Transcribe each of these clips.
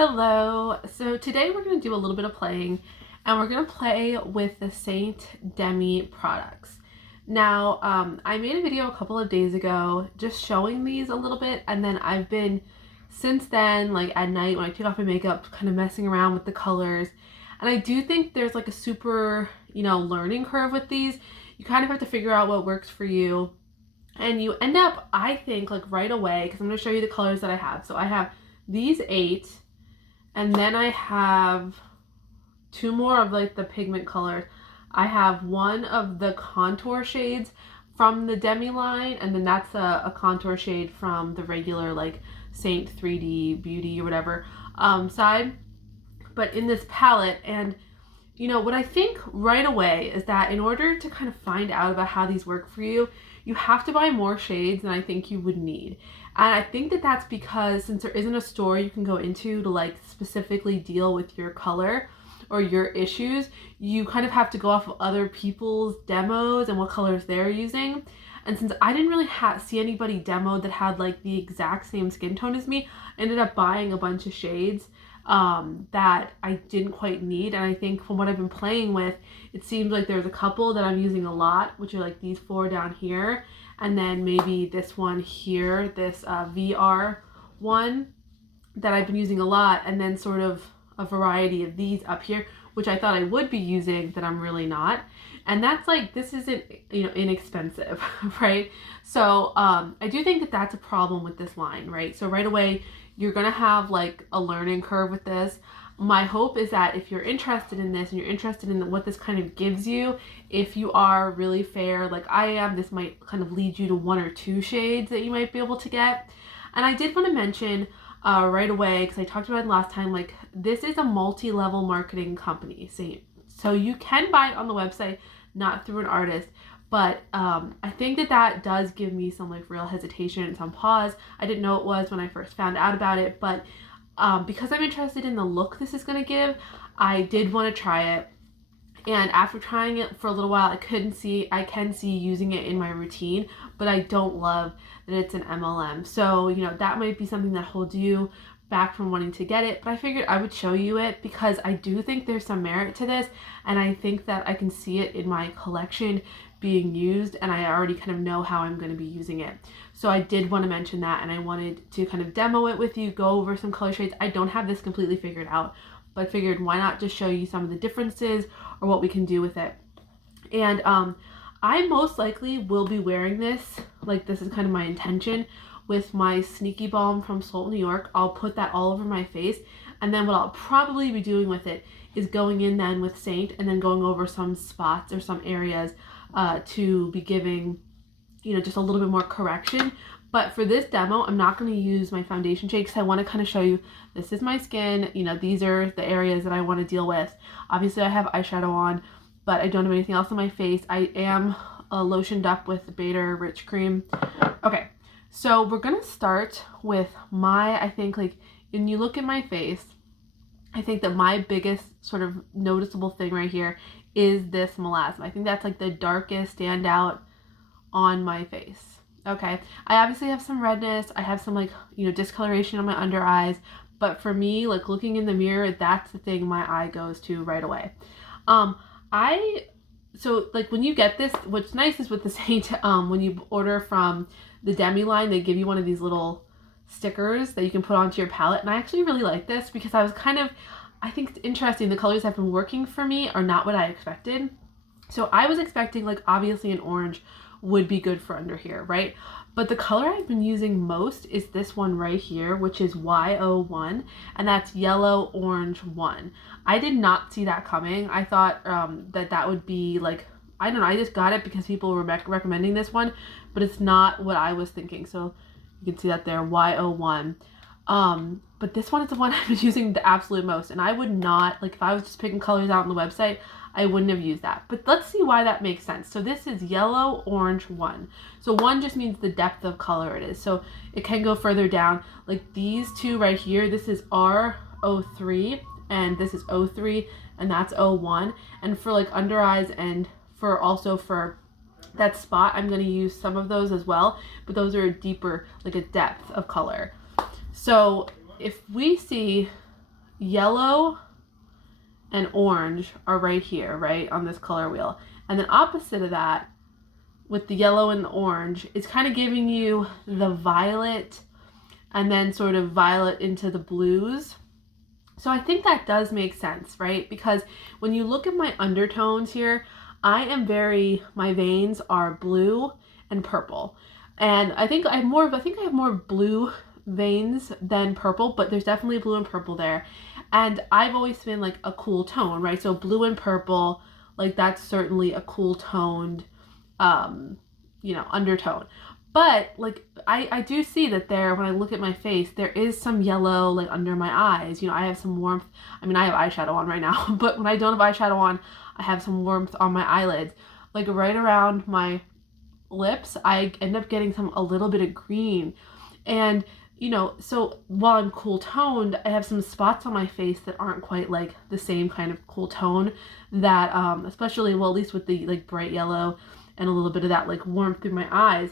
Hello, so today we're going to do a little bit of playing and we're going to play with the Seint Demi products. Now, I made a video a couple of days ago just showing these a little bit, and then I've been, since then, like at night when I take off my makeup, kind of messing around with the colors. And I do think there's like a super, learning curve with these. You kind of have to figure out what works for you. And you end up, I think, like right away, because I'm going to show you the colors that I have. So I have these 8. And then I have 2 more of like the pigment colors. I have one of the contour shades from the Demi line, and then that's a contour shade from the regular like Seint 3D Beauty or whatever side. But in this palette, and what I think right away is that in order to kind of find out about how these work for you, you have to buy more shades than I think you would need. And I think that that's because since there isn't a store you can go into to like specifically deal with your color or your issues, you kind of have to go off of other people's demos and what colors they're using. And since I didn't really see anybody demo that had like the exact same skin tone as me, I ended up buying a bunch of shades that I didn't quite need. And I think from what I've been playing with, it seems like there's a couple that I'm using a lot, which are like these 4 down here, and then maybe this one here, this VR one that I've been using a lot, and then sort of a variety of these up here, which I thought I would be using that I'm really not. And that's like, this isn't, inexpensive, right? So I do think that that's a problem with this line, right? So right away, you're gonna have like a learning curve with this. My hope is that if you're interested in this and you're interested in what this kind of gives you, if you are really fair like I am, this might kind of lead you to 1 or 2 shades that you might be able to get. And I did want to mention right away, because I talked about it last time, like this is a multi-level marketing company, Seint. So you can buy it on the website, not through an artist. But I think that does give me some like real hesitation and some pause. I didn't know it was when I first found out about it, but because I'm interested in the look this is going to give, I did want to try it. And after trying it for a little while, I can see using it in my routine, but I don't love that it's an MLM. So, that might be something that holds you back from wanting to get it, but I figured I would show you it because I do think there's some merit to this, and I think that I can see it in my collection being used, and I already kind of know how I'm going to be using it. So I did want to mention that, and I wanted to kind of demo it with you, go over some color shades. I don't have this completely figured out, but figured why not just show you some of the differences or what we can do with it. And I most likely will be wearing this, like this is kind of my intention, with my Sneaky Balm from Seint, New York. I'll put that all over my face, and then what I'll probably be doing with it is going in then with Seint and then going over some spots or some areas to be giving, just a little bit more correction. But for this demo, I'm not going to use my foundation shade because I want to kind of show you this is my skin. These are the areas that I want to deal with. Obviously, I have eyeshadow on, but I don't have anything else on my face. I am lotioned up with the Beta Rich Cream. Okay, so we're going to start with I think, like, when you look at my face, I think that my biggest sort of noticeable thing right here is this melasma. I think that's like the darkest standout on my face. Okay, I obviously have some redness. I have some like, discoloration on my under eyes. But for me, like looking in the mirror, that's the thing my eye goes to right away. So like when you get this, what's nice is with the Seint, when you order from the Demi line, they give you one of these little stickers that you can put onto your palette. And I actually really like this because I think it's interesting. The colors that have been working for me are not what I expected. So I was expecting like obviously an orange would be good for under here, right? But the color I've been using most is this one right here, which is Y01, and that's yellow orange 1. I did not see that coming. I thought that would be like, I don't know, I just got it because people were recommending this one, but it's not what I was thinking. So you can see that there, Y01. But this one is the one I've been using the absolute most, and I would not, like if I was just picking colors out on the website, I wouldn't have used that. But let's see why that makes sense. So this is yellow orange 1. So 1 just means the depth of color it is. So it can go further down. Like these 2 right here, this is R03 and this is O3 and that's O1. And for like under eyes and for that spot, I'm going to use some of those as well, but those are a deeper, like a depth of color. So if we see yellow and orange are right here, right, on this color wheel. And then opposite of that, with the yellow and the orange, it's kind of giving you the violet and then sort of violet into the blues. So I think that does make sense, right? Because when you look at my undertones here, my veins are blue and purple. And I think I have more blue veins than purple, but there's definitely blue and purple there. And I've always been like a cool tone, right? So blue and purple, like that's certainly a cool toned, undertone. But like I do see that there, when I look at my face, there is some yellow like under my eyes. I have some warmth. I mean, I have eyeshadow on right now, but when I don't have eyeshadow on, I have some warmth on my eyelids. Like right around my lips, I end up getting a little bit of green. And so while I'm cool toned, I have some spots on my face that aren't quite like the same kind of cool tone that especially, well, at least with the like bright yellow and a little bit of that like warmth through my eyes.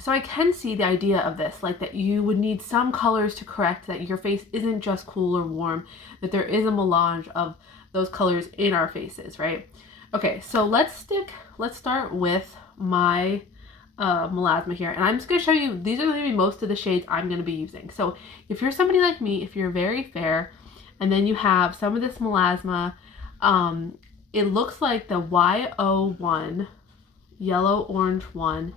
So I can see the idea of this, like that you would need some colors to correct that your face isn't just cool or warm, that there is a melange of those colors in our faces, right? Okay, so let's start with my melasma here, and I'm just going to show you, these are going to be most of the shades I'm going to be using. So if you're somebody like me, if you're very fair, and then you have some of this melasma, it looks like the Y01, yellow orange one,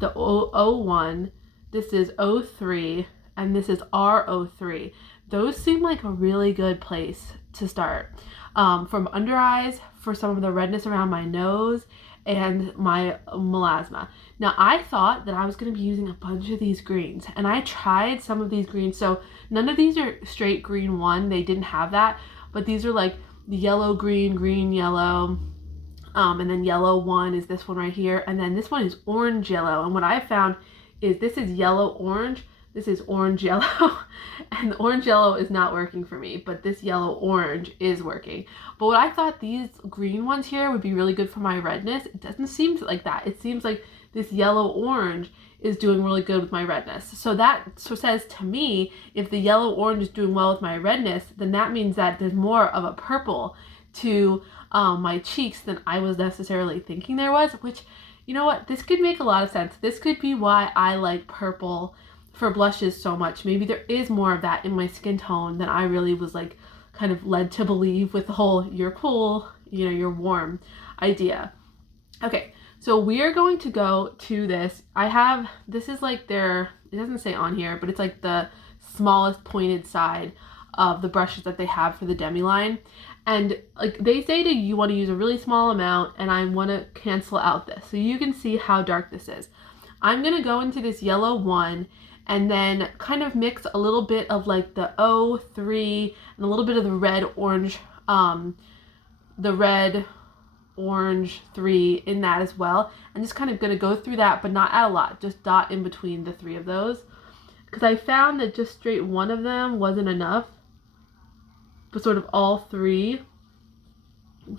the O01, this is O3, and this is R03. Those seem like a really good place to start. From under eyes, for some of the redness around my nose, and my melasma. Now, I thought that I was going to be using a bunch of these greens, and I tried some of these greens. So none of these are straight green one. They didn't have that, but these are like the yellow, green, green, yellow, and then yellow one is this one right here, and then this one is orange yellow. And what I found is this is yellow orange, this is orange yellow, and the orange yellow is not working for me, but this yellow orange is working. But what I thought these green ones here would be really good for my redness, it doesn't seem like that. It seems like this yellow orange is doing really good with my redness. So that says to me, if the yellow orange is doing well with my redness, then that means that there's more of a purple to my cheeks than I was necessarily thinking there was, which, you know what, this could make a lot of sense. This could be why I like purple for blushes so much. Maybe there is more of that in my skin tone than I really was like kind of led to believe with the whole you're cool, you're warm idea. Okay, so we are going to go to this. This is like it doesn't say on here, but it's like the smallest pointed side of the brushes that they have for the Demi line. And like they say you want to use a really small amount, and I want to cancel out this. So you can see how dark this is. I'm going to go into this yellow one and then kind of mix a little bit of like the O3 and a little bit of the red orange 3 in that as well. I'm just kind of going to go through that, but not add a lot, just dot in between the three of those. Because I found that just straight one of them wasn't enough, but sort of all three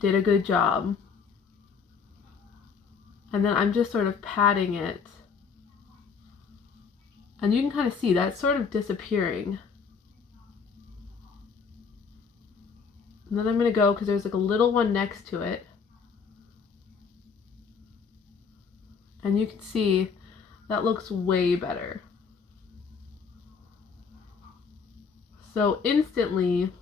did a good job. And then I'm just sort of patting it. And you can kind of see that's sort of disappearing. And then I'm going to go, because there's like a little one next to it. And you can see that looks way better. So instantly,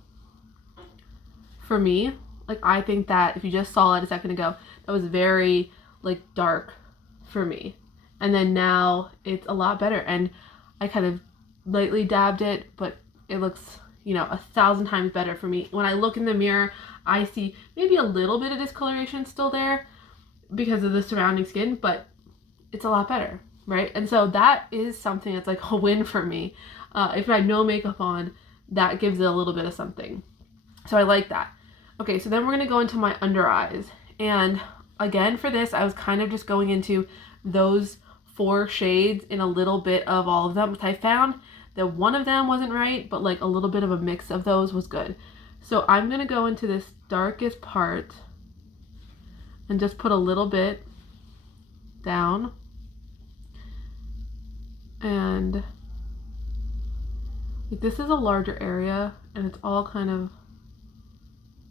for me, like I think that if you just saw it a second ago, that was very like dark for me. And then now it's a lot better. And I kind of lightly dabbed it, but it looks, 1,000 times better for me. When I look in the mirror, I see maybe a little bit of discoloration still there because of the surrounding skin, but it's a lot better, right? And so that is something that's like a win for me. If I had no makeup on, that gives it a little bit of something. So I like that. Okay, so then we're going to go into my under eyes. And again, for this, I was kind of just going into those 4 shades in a little bit of all of them. But I found that one of them wasn't right, but like a little bit of a mix of those was good. So I'm going to go into this darkest part and just put a little bit down. And Like this is a larger area and it's all kind of,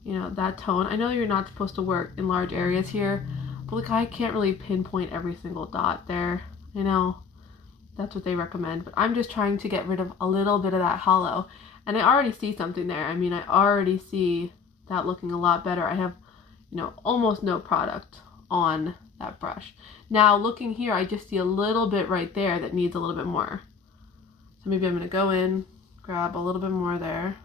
you know, that tone. I know you're not supposed to work in large areas here, but like I can't really pinpoint every single dot there. I know that's what they recommend, but I'm just trying to get rid of a little bit of that hollow. And I already see something there. I mean, I already see that looking a lot better. I have, you know, almost no product on that brush. Now looking here, I just see a little bit right there that needs a little bit more. So maybe I'm gonna go in, grab a little bit more there.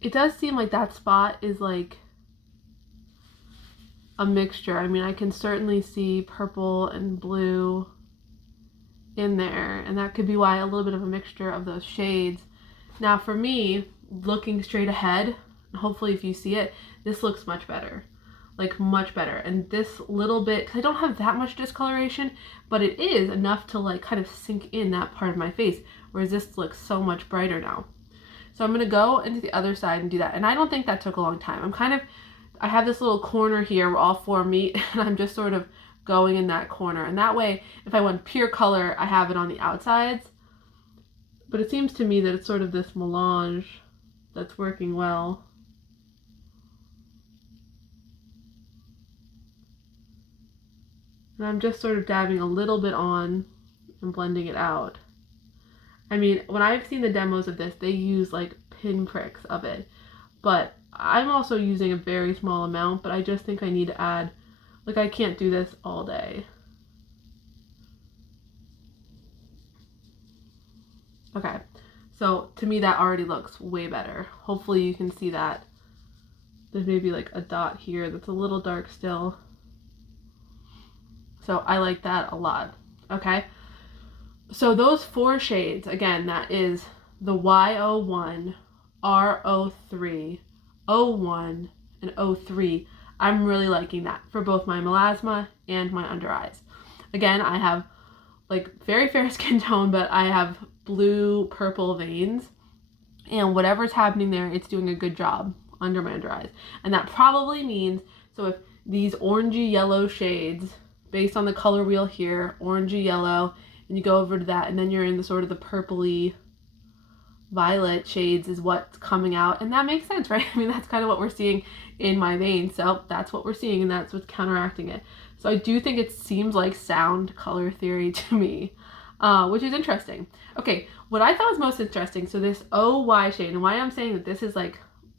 It does seem like that spot is like a mixture. I mean, I can certainly see purple and blue in there, and that could be why a little bit of a mixture of those shades. Now for me, looking straight ahead, hopefully if you see it, this looks much better. Like much better. And this little bit, cause I don't have that much discoloration, but it is enough to like kind of sink in that part of my face, whereas this looks so much brighter now. So I'm gonna go into the other side and do that. And I don't think that took a long time. I have this little corner here where all four meet, and I'm just sort of going in that corner. And that way, if I want pure color, I have it on the outsides. But it seems to me that it's sort of this melange that's working well. And I'm just sort of dabbing a little bit on and blending it out. I mean, when I've seen the demos of this, they use like pinpricks of it. But I'm also using a very small amount, but I just think I need to add, like I can't do this all day. Okay, so to me that already looks way better. Hopefully you can see that. There's maybe like a dot here that's a little dark still. So I like that a lot, okay? So those four shades, again, that is the Y01, R03, 01, and 03. I'm really liking that for both my melasma and my under eyes. Again, I have like very fair skin tone, but I have blue purple veins, and whatever's happening there, it's doing a good job under my under eyes. And that probably means, so if these orangey yellow shades, based on the color wheel here, orangey yellow, and you go over to that, and then you're in the sort of the purpley violet shades is what's coming out, and that makes sense, right? I mean, that's kind of what we're seeing in my veins, so that's what we're seeing, and that's what's counteracting it. So I do think it seems like sound color theory to me, which is interesting. Okay, what I thought was most interesting, so this OY shade, and why I'm saying that this is like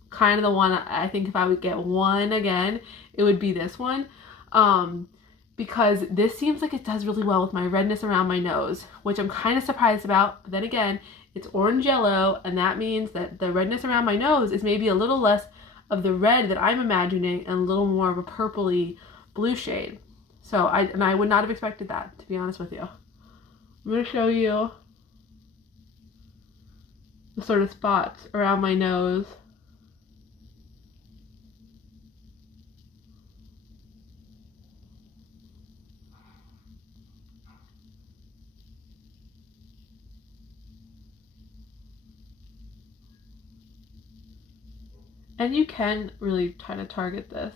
kind of the one I think if I would get one again, it would be this one. Because this seems like it does really well with my redness around my nose, which I'm kind of surprised about. But then again, it's orange yellow, and that means that the redness around my nose is maybe a little less of the red that I'm imagining and a little more of a purpley blue shade. So I would not have expected that, to be honest with you. I'm going to show you the sort of spots around my nose. And you can really try to target this.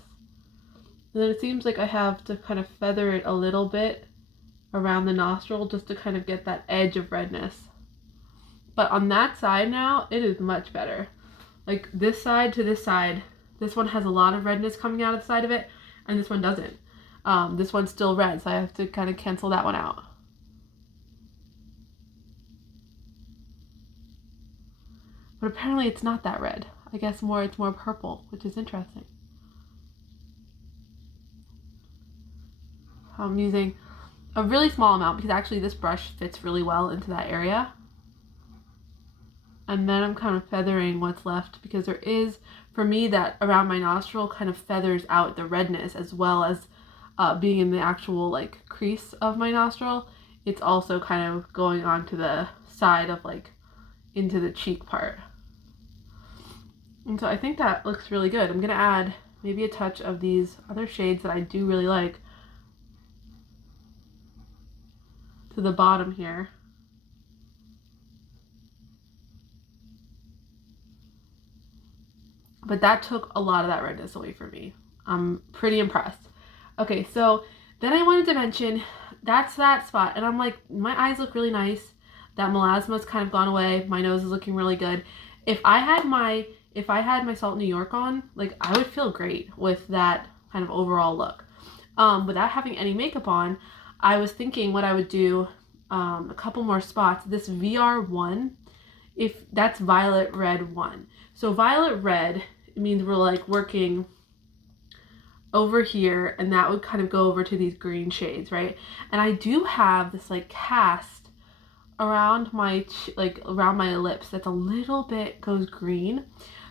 And then it seems like I have to kind of feather it a little bit around the nostril just to kind of get that edge of redness. But on that side now, it is much better. Like this side to this side, this one has a lot of redness coming out of the side of it, and this one doesn't. This one's still red, so I have to kind of cancel that one out. But apparently it's not that red. I guess it's more purple, which is interesting. I'm using a really small amount because actually this brush fits really well into that area. And then I'm kind of feathering what's left because there is, for me, that around my nostril kind of feathers out the redness as well as being in the actual like crease of my nostril. It's also kind of going on to the side of like into the cheek part. And so I think that looks really good. I'm going to add maybe a touch of these other shades that I do really like to the bottom here. but that took a lot of that redness away from me. I'm pretty impressed. Okay, so then I wanted to mention, that's that spot. And I'm like, my eyes look really nice. That melasma's kind of gone away. My nose is looking really good. If I had my Salt New York on, like, I would feel great with that kind of overall look. Without having any makeup on, I was thinking what I would do, a couple more spots. This VR1, if that's violet red 1. So violet red, it means we're like working over here, and that would kind of go over to these green shades, right? And I do have this like cast around my around my lips that's a little bit goes green.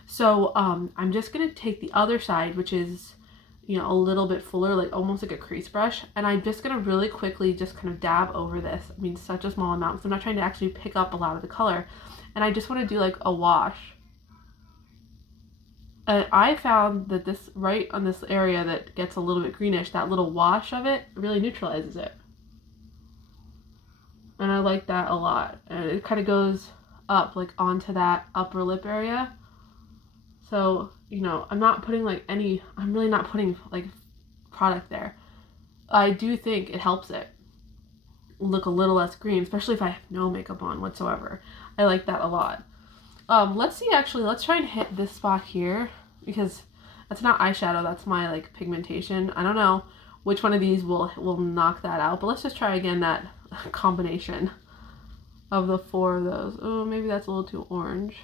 So I'm just gonna take the other side, which is, you know, a little bit fuller, like almost like a crease brush, and I'm just gonna really quickly just kind of dab over this. I mean, such a small amount, because I'm not trying to actually pick up a lot of the color, and I just want to do like a wash. And I found that this, right on this area that gets a little bit greenish, that little wash of it really neutralizes it. And I like that a lot. And it kind of goes up like onto that upper lip area. So, you know, I'm really not putting like product there. I do think it helps it look a little less green, especially if I have no makeup on whatsoever. I like that a lot. Let's try and hit this spot here, because that's not eyeshadow, that's my like pigmentation. I don't know which one of these will knock that out, but let's just try again that combination of the 4 of those. Oh, maybe that's a little too orange.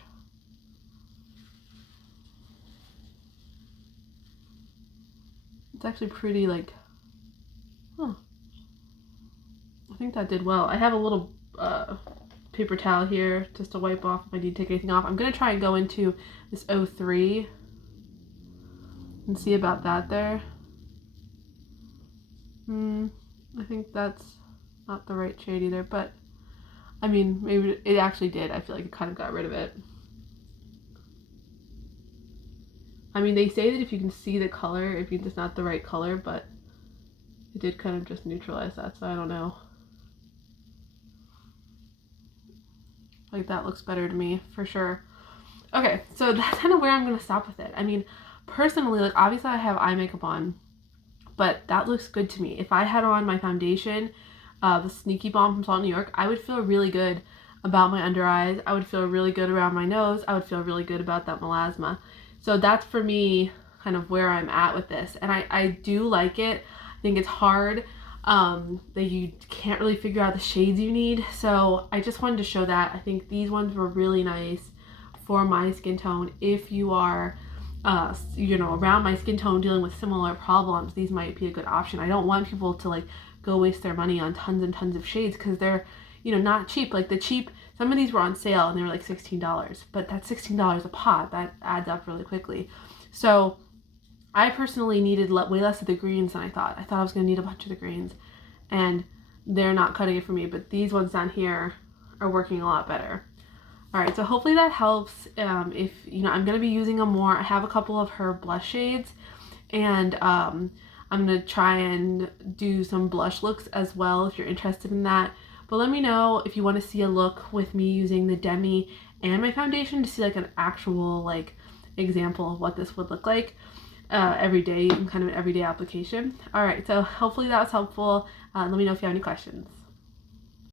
It's actually pretty like, huh. I think that did well. I have a little paper towel here just to wipe off if I need to take anything off. I'm gonna try and go into this 03 and see about that there. I think that's not the right shade either, but I mean, maybe it actually did. I feel like it kind of got rid of it. I mean, they say that if you can see the color, if it's not the right color, but it did kind of just neutralize that, so I don't know. Like, that looks better to me, for sure. Okay, so that's kind of where I'm going to stop with it. I mean, personally, like, obviously I have eye makeup on, but that looks good to me. If I had on my foundation, the Sneaky Balm from Salt New York, I would feel really good about my under eyes. I would feel really good around my nose. I would feel really good about that melasma. So that's, for me, kind of where I'm at with this. And I do like it. I think it's hard that you can't really figure out the shades you need. So I just wanted to show that. I think these ones were really nice for my skin tone. If you are, you know, around my skin tone dealing with similar problems, these might be a good option. I don't want people to like go waste their money on tons and tons of shades, because they're, you know, not cheap. Like some of these were on sale and they were like $16, but that's $16 a pot. That adds up really quickly. So I personally needed way less of the greens than I thought. I thought I was going to need a bunch of the greens, and they're not cutting it for me, but these ones down here are working a lot better. All right, so hopefully that helps. If, you know, I'm going to be using them more. I have a couple of her blush shades, and I'm going to try and do some blush looks as well if you're interested in that. But let me know if you want to see a look with me using the Demi and my foundation to see like an actual like example of what this would look like every day, kind of an everyday application. All right, so hopefully that was helpful. Let me know if you have any questions.